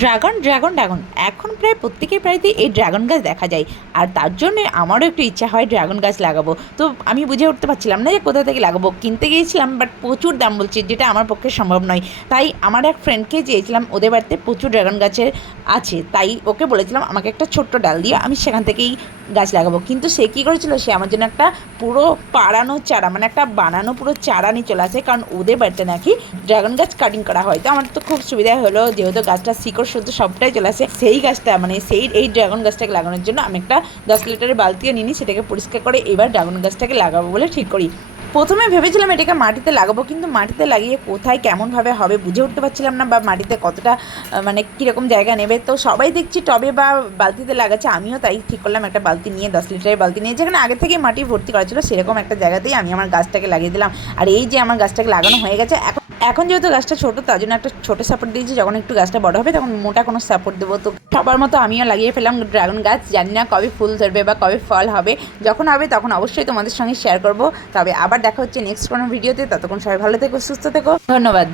Dragon dragon dragon এখন প্রায় প্রত্যেকের বাড়িতে এই ড্রাগন গাছ দেখা যায়। আর তার জন্যে আমারও একটু ইচ্ছা হয় ড্রাগন গাছ লাগাবো। তো আমি বুঝে উঠতে পারছিলাম না যে কোথা থেকে লাগাবো। কিনতে গিয়েছিলাম, বাট প্রচুর দাম বলছে, যেটা আমার পক্ষে সম্ভব নয়। তাই আমার এক ফ্রেন্ডকে চেয়েছিলাম, ওদের বাড়িতে প্রচুর ড্রাগন গাছের আছে, তাই ওকে বলেছিলাম আমাকে একটা ছোট্ট ডাল দিয়ে আমি সেখান থেকেই গাছ লাগাবো। কিন্তু সে কী করেছিল, সে আমার জন্য একটা পুরো পাড়ানো চারা, মানে একটা বানানো পুরো চারা নিয়ে চলে আসে, কারণ ওদের বাড়িতে নাকি ড্রাগন গাছ কাটিং করা হয়। তো আমার তো খুব সুবিধা হলো, যেহেতু গাছটা শিকড় শুদ্ধ সবটাই চলে আসে, সেই গাছটা মানে এই ড্রাগন গাছটাকে লাগানোর জন্য আমি একটা 10 লিটারের বালতিও নিই, সেটাকে পরিষ্কার করে এবার ড্রাগন গাছটাকে লাগাবো বলে ঠিক করি। প্রথমে ভেবেছিলাম এটাকে মাটিতে লাগাবো, কিন্তু মাটিতে লাগিয়ে কোথায় কেমনভাবে হবে বুঝে উঠতে পারছিলাম না, বা মাটিতে কতটা মানে কীরকম জায়গা নেবে। তো সবাই দেখছি টবে বা বালতিতে লাগাচ্ছে, আমিও তাই ঠিক করলাম একটা বালতি নিয়ে, 10 লিটারের বালতি নিয়ে, যেখানে আগে থেকেই মাটি ভর্তি করা ছিল সেরকম একটা জায়গাতেই আমি আমার গাছটাকে লাগিয়ে দিলাম। আর এই যে আমার গাছটাকে লাগানো হয়ে গেছে, এখন এখন যেহেতু গাছটা ছোটো, তার জন্য একটা ছোটো সাপোর্ট দিয়েছি, যখন একটু গাছটা বড় হবে তখন মোটা কোনো সাপোর্ট দেবো। তো সবার মতো আমিও লাগিয়ে ফেললাম ড্রাগন গাছ। জানি না কবে ফুল ধরবে বা কবে ফল হবে, যখন হবে তখন অবশ্যই তোমাদের সঙ্গে শেয়ার করবো। তবে আবার দেখা হচ্ছে নেক্সট কোনো ভিডিওতে। ততক্ষণ সবাই ভালো থেকো, সুস্থ থেকো, ধন্যবাদ।